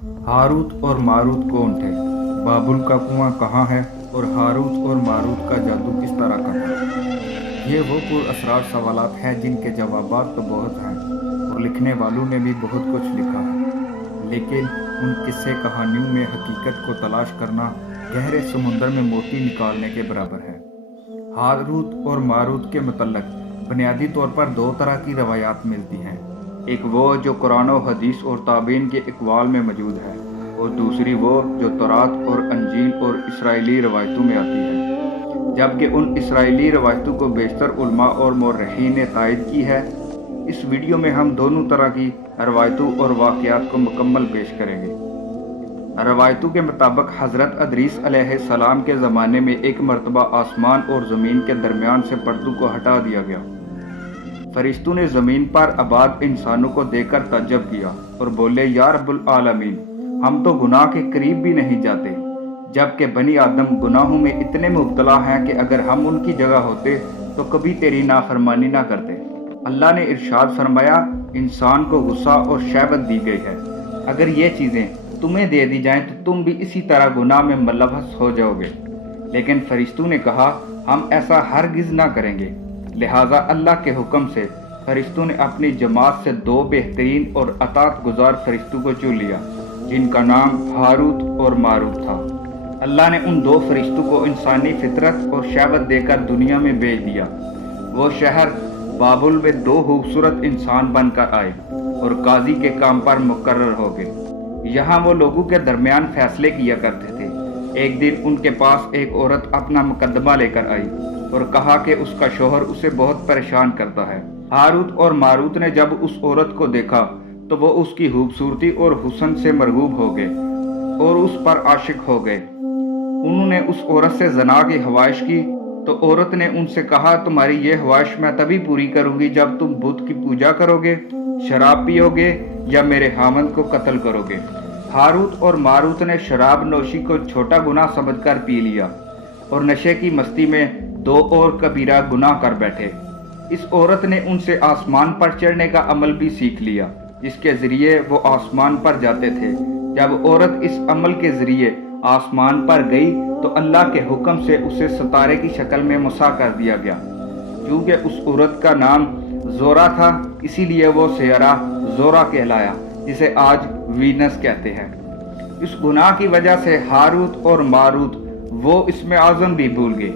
Harut और Marut कौन थे? बाबुल का कुआं कहाँ है? और हारूत और मारूत का जादू किस तरह का था? ये वो पुरअसरार सवालात हैं जिनके जवाबात तो बहुत हैं और लिखने वालों ने भी बहुत कुछ लिखा है, लेकिन उन किस्से कहानियों में हकीकत को तलाश करना गहरे समुंदर में मोती निकालने के बराबर है। हारूत और मारूत के मतलब बुनियादी तौर पर दो तरह की रवायात मिलती हैं। एक वो जो कुरान और हदीस और ताबीन के इकबाल में मौजूद है, और दूसरी वो जो तौरात और अंजील और इसराइली रवायतों में आती है, जबकि उन इसराइली रवायतों को बेशतर उलमा और मौरखीन ने तायद की है। इस वीडियो में हम दोनों तरह की रवायतों और वाक़यात को मुकम्मल पेश करेंगे। रवायतों के मुताबिक हज़रत अदरीस अलैहिस्सलाम के ज़माने में एक मरतबा आसमान और ज़मीन के दरमियान से पर्दों को हटा दिया गया। फरिश्तों ने ज़मीन पर आबाद इंसानों को देखकर तअज्जुब किया और बोले, या रब्बुल आलमीन, हम तो गुनाह के करीब भी नहीं जाते, जबकि बनी आदम गुनाहों में इतने मुब्तला हैं कि अगर हम उनकी जगह होते तो कभी तेरी नाफरमानी ना करते। अल्लाह ने इरशाद फरमाया, इंसान को गुस्सा और शहवत दी गई है, अगर ये चीज़ें तुम्हें दे दी जाएं तो तुम भी इसी तरह गुनाह में मुलव्वस हो जाओगे। लेकिन फरिश्तों ने कहा, हम ऐसा हरगिज़ ना करेंगे। लिहाजा अल्लाह के हुक्म से फरिश्तों ने अपनी जमात से दो बेहतरीन और अतात गुजार फरिश्तों को चुन लिया, जिनका नाम हारूत और मारूत था। अल्लाह ने उन दो फरिश्तों को इंसानी फितरत और शहवत देकर दुनिया में भेज दिया। वो शहर बाबुल में दो खूबसूरत इंसान बनकर आए और काजी के काम पर मुकर्रर हो गए। यहाँ वो लोगों के दरमियान फैसले किया करते थे। एक दिन उनके पास एक औरत अपना मुकदमा लेकर आई और कहा कि उसका शोहर उसे बहुत परेशान करता है। हारूत और मारूत ने जब उस औरत को देखा तो वो उसकी खूबसूरती और हुस्न से मरगूब हो गए और उस पर आशिक हो गए। उन्होंने उस औरत से जना की ख्वाहिश की तो औरत ने उनसे कहा, तुम्हारी ये ख्वाहिश मैं तभी पूरी करूंगी जब तुम बुत की पूजा करोगे, शराब पियोगे या मेरे हामद को कत्ल करोगे। हारूत और मारूत ने शराब नोशी को छोटा गुनाह समझकर पी लिया और नशे की मस्ती में दो और कबीरा गुनाह कर बैठे। इस औरत ने उनसे आसमान पर चढ़ने का अमल भी सीख लिया, जिसके जरिए वो आसमान पर जाते थे। जब औरत इस अमल के जरिए आसमान पर गई तो अल्लाह के हुक्म से उसे सितारे की शक्ल में मुसा कर दिया गया। क्योंकि उस औरत का नाम जोरा था, इसीलिए वो सेहरा जोरा कहलाया, जिसे आज वीनस कहते हैं। इस गुनाह की वजह से हारूत और मारूत वो इसमें आज़म भी भूल गए,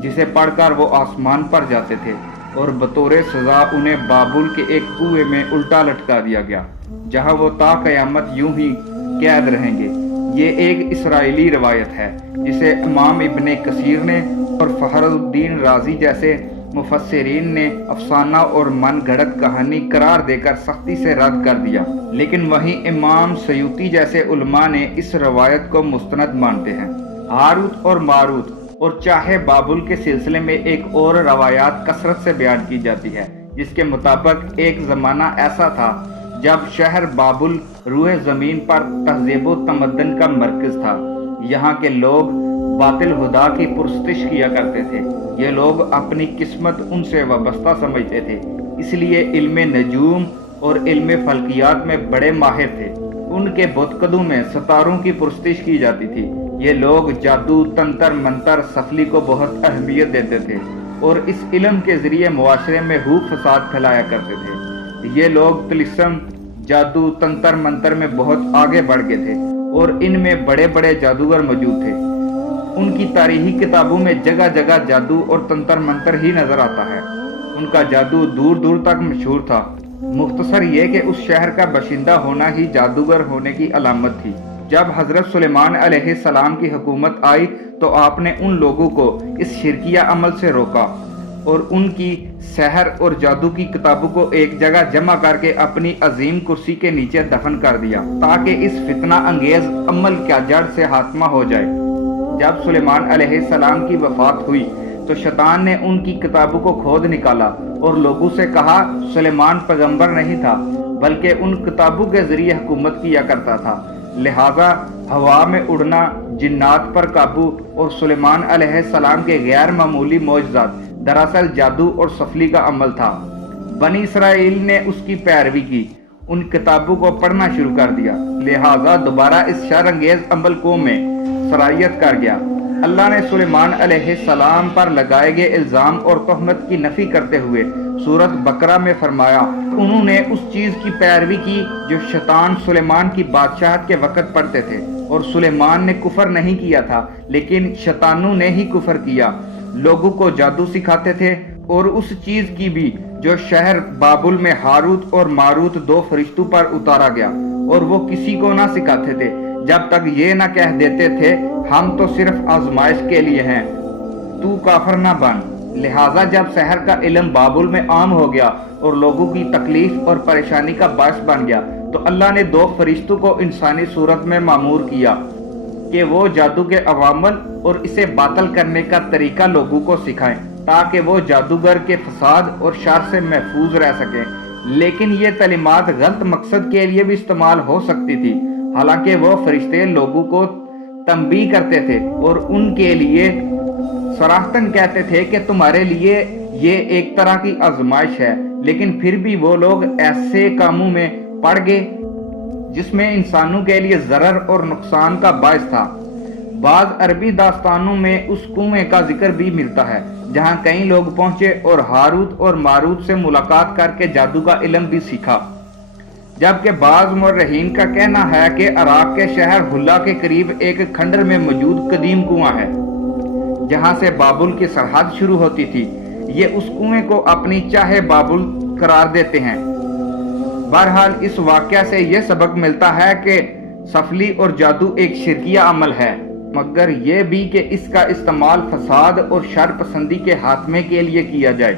जिसे पढ़कर वो आसमान पर जाते थे, और बतौर सज़ा उन्हें बाबुल के एक कुएं में उल्टा लटका दिया गया, जहां वो ता क़यामत यूं ही कैद रहेंगे। ये एक इसराइली रवायत है, जिसे इमाम इब्ने कसीर ने और फखरुद्दीन राजी जैसे मुफस्सिरीन ने अफसाना और मन गढ़ंत कहानी करार देकर सख्ती से रद्द कर दिया। लेकिन वहीं इमाम सयूती जैसे उलमा ने इस रवायत को मुस्तनद मानते हैं। हारूत और मारूत और चाहे बाबुल के सिलसिले में एक और रवायात कसरत से बयान की जाती है, जिसके मुताबिक एक ज़माना ऐसा था जब शहर बाबुल रूए ज़मीन पर तहज़ीब व तमद्दन का मरकज़ था। यहाँ के लोग बातिल हुदा की पुरस्तिश किया करते थे। ये लोग अपनी किस्मत उनसे वाबस्ता समझते थे, इसलिए इल्म नजूम और इल्म फल्कियात में बड़े माहिर थे। उनके बुतकदों में सितारों की पुरस्तिश की जाती थी। ये लोग जादू, तंत्र मंत्र, सफली को बहुत अहमियत देते थे और इस इल्म के ज़रिए मुआशरे में हूफ फसाद फैलाया करते थे। ये लोग तिलिस्म, जादू, तंत्र मंत्र में बहुत आगे बढ़ गए थे और इनमें बड़े बड़े जादूगर मौजूद थे। उनकी तारीखी किताबों में जगह जगह जादू और तंत्र मंत्र ही नजर आता है। उनका जादू दूर दूर तक मशहूर था। मुख्तसर ये कि उस शहर का बाशिंदा होना ही जादूगर होने की अलामत थी। जब हजरत सुलेमान अलैहिस्सलाम की हुकूमत आई तो आपने उन लोगों को इस शिरकिया अमल से रोका और उनकी सहर और जादू की किताबों को एक जगह जमा करके अपनी अजीम कुर्सी के नीचे दफन कर दिया, ताकि इस फितना अंगेज अमल का जड़ से हात्मा हो जाए। जब सुलेमान अलैहिस्सलाम की वफात हुई तो शैतान ने उनकी किताबों को खोद निकाला और लोगों से कहा, सुलेमान पैगंबर नहीं था, बल्कि उन किताबों के जरिए हुकूमत किया करता था। लिहाजा हवा में उड़ना, जिन्नात पर काबू और सुलेमान अलैहिस्सलाम के गैर मामूली मौजज़ात दरअसल जादू और सफली का अमल था। बनी इसराइल ने उसकी पैरवी की ان کتابوں کو پڑھنا شروع کر دیا، لہٰذا دوبارہ اس شر انگیز عمل کو میں سرایت کر گیا۔ اللہ نے سلیمان علیہ السلام پر لگائے گئے الزام اور تہمت کی نفی کرتے ہوئے سورۃ بقرہ میں فرمایا، انہوں نے اس چیز کی پیروی کی جو شیطان سلیمان کی بادشاہت کے وقت پڑھتے تھے، اور سلیمان نے کفر نہیں کیا تھا لیکن شیطانوں نے ہی کفر کیا۔ لوگوں کو جادو سکھاتے تھے اور اس چیز کی بھی جو شہر بابل میں ہاروت اور ماروت دو فرشتوں پر اتارا گیا، اور وہ کسی کو نہ سکھاتے تھے جب تک یہ نہ کہہ دیتے تھے ہم تو صرف آزمائش کے لیے ہیں، تو کافر نہ بن۔ لہٰذا جب سحر کا علم بابل میں عام ہو گیا اور لوگوں کی تکلیف اور پریشانی کا باعث بن گیا، تو اللہ نے دو فرشتوں کو انسانی صورت میں مامور کیا کہ وہ جادو کے عوامل اور اسے باطل کرنے کا طریقہ لوگوں کو سکھائیں تاکہ وہ جادوگر کے فساد اور شر سے محفوظ رہ سکیں۔ لیکن یہ تعلیمات غلط مقصد کے لیے بھی استعمال ہو سکتی تھی، حالانکہ وہ فرشتے لوگوں کو تنبیہ کرتے تھے اور ان کے لیے صراحتاً کہتے تھے کہ تمہارے لیے یہ ایک طرح کی آزمائش ہے، لیکن پھر بھی وہ لوگ ایسے کاموں میں پڑ گئے جس میں انسانوں کے لیے ضرر اور نقصان کا باعث تھا۔ بعض عربی داستانوں میں اس کنویں کا ذکر بھی ملتا ہے جہاں کئی لوگ پہنچے اور ہاروت اور ماروت سے ملاقات کر کے جادو کا علم بھی سیکھا، جبکہ بعض مورخین کا کہنا ہے کہ عراق کے شہر حلا کے قریب ایک کھنڈر میں موجود قدیم کنواں ہے جہاں سے بابل کی سرحد شروع ہوتی تھی۔ یہ اس کنویں کو اپنی چاہے بابل قرار دیتے ہیں۔ بہرحال اس واقعہ سے یہ سبق ملتا ہے کہ سفلی اور جادو ایک شرکیہ عمل ہے، مگر یہ بھی کہ اس کا استعمال فساد اور شر پسندی کے خاتمے کے لیے کیا جائے۔